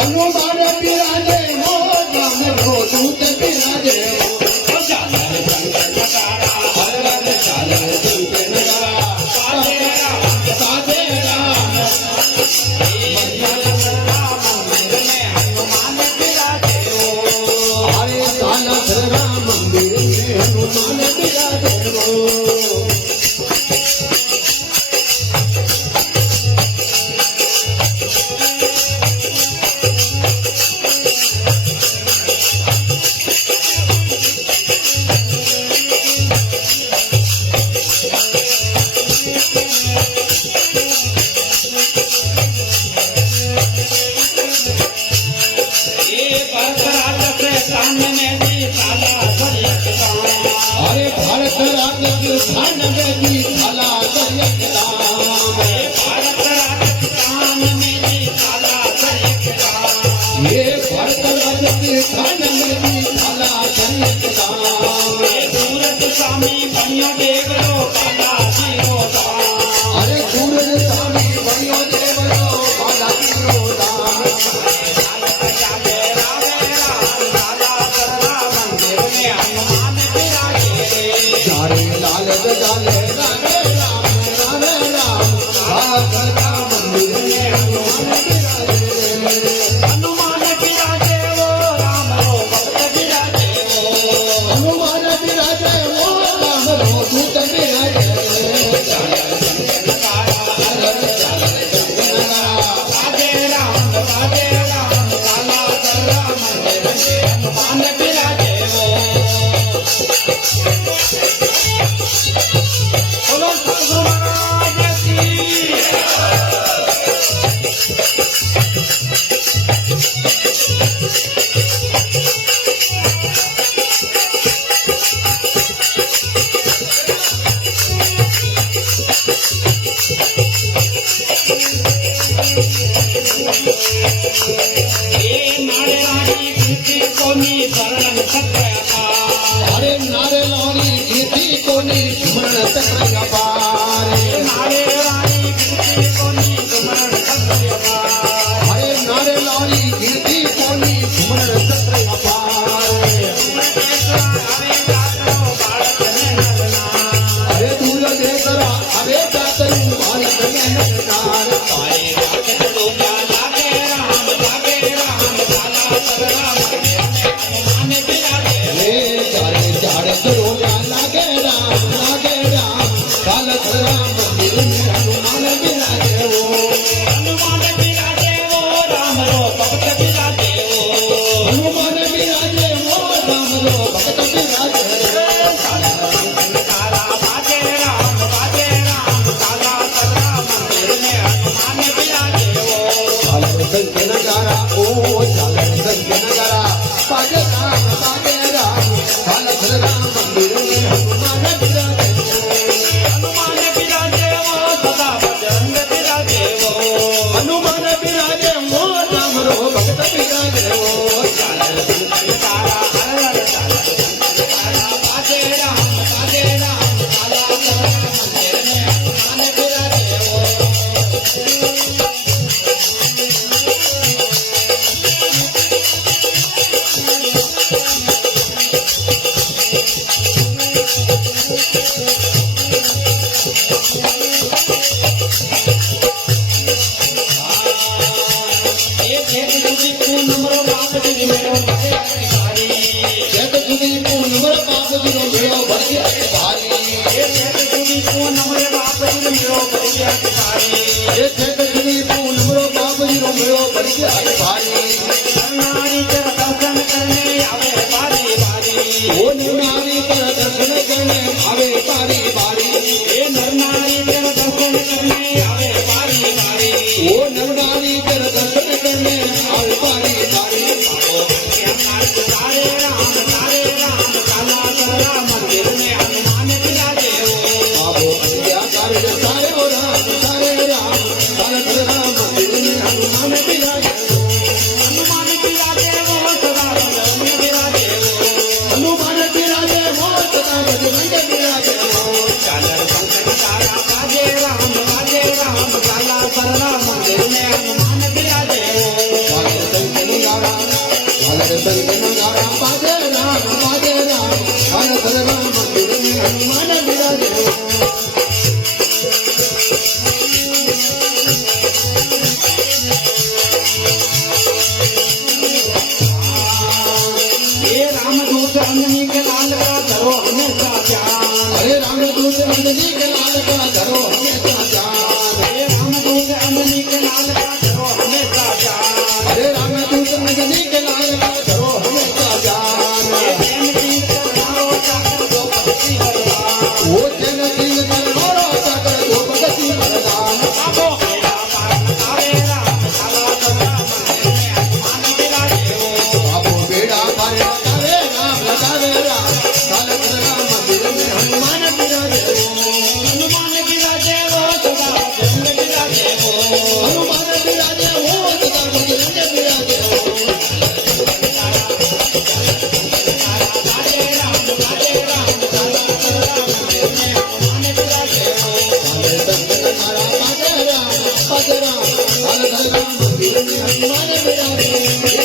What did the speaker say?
હનુમાન બિરાજે મો રામરો દૂત બિરાજે ચાલર સંત નગારા હર હર ચાલર સંત નગારા સાધે રામ સાધે રામ મંદિર में हनुमान बिराजे अरे सालसरा मंदिर में हनुमान बिराजे अरे भारत राजस्थान में जी थाला भारत राजस्थान में जी थाला ये भारत राजस्थान में जी थाला सूरज स्वामी बनियो देवलो काला जीरो अरे सूरज स्वामी बनियो देवलो काला जीरो लाल जाले राधे राम मंदिर में हनुमान बिराजे वो राम रो भक्त बिराजे हनुमान बिराजे वो राम रो दूत बिराजे राधे राम काला करा मंदिर में हनुमान बिराजे वो अरे नारे लारी कीर्ति कोनी सुमरण चक्र अपार नारे लारी कीर्ति कोनी सुमरण चक्र अपार अरे नारे लारी कीर्ति कोनी सुमरण चक्र अपार अरे दूर देखरा अरे जातरू बालक में नकार पाए जात तो क्या लागे राम काला सरला हनुमान बिराजे रोया लागे राम काल राम मंदिर में हनुमान बिराजे वो राम रो भक्त बिराजे वो हनुमान बिराजे वो राम रो भक्त बिराजे बाजे राम काला मंदिर में हनुमान बिराजे वो चालर संत नगारा ओ चालर संत नगारा बाजे राम काल राम मंदिर में हनुमान बिराजे वो सदा बजरंग बिराजे वो हनुमान बिराजे वो राम रो भक्त बिराजे वो चालर संत नगारा हर हर चालर संत नगारा बाजे राम काला मंदिर में हनुमान बिराजे वो मंदिर में हनुमान बिराजे। મારા પાદરા પાદરા હાલ ધરા મંદિર હનુમાન બિરાજે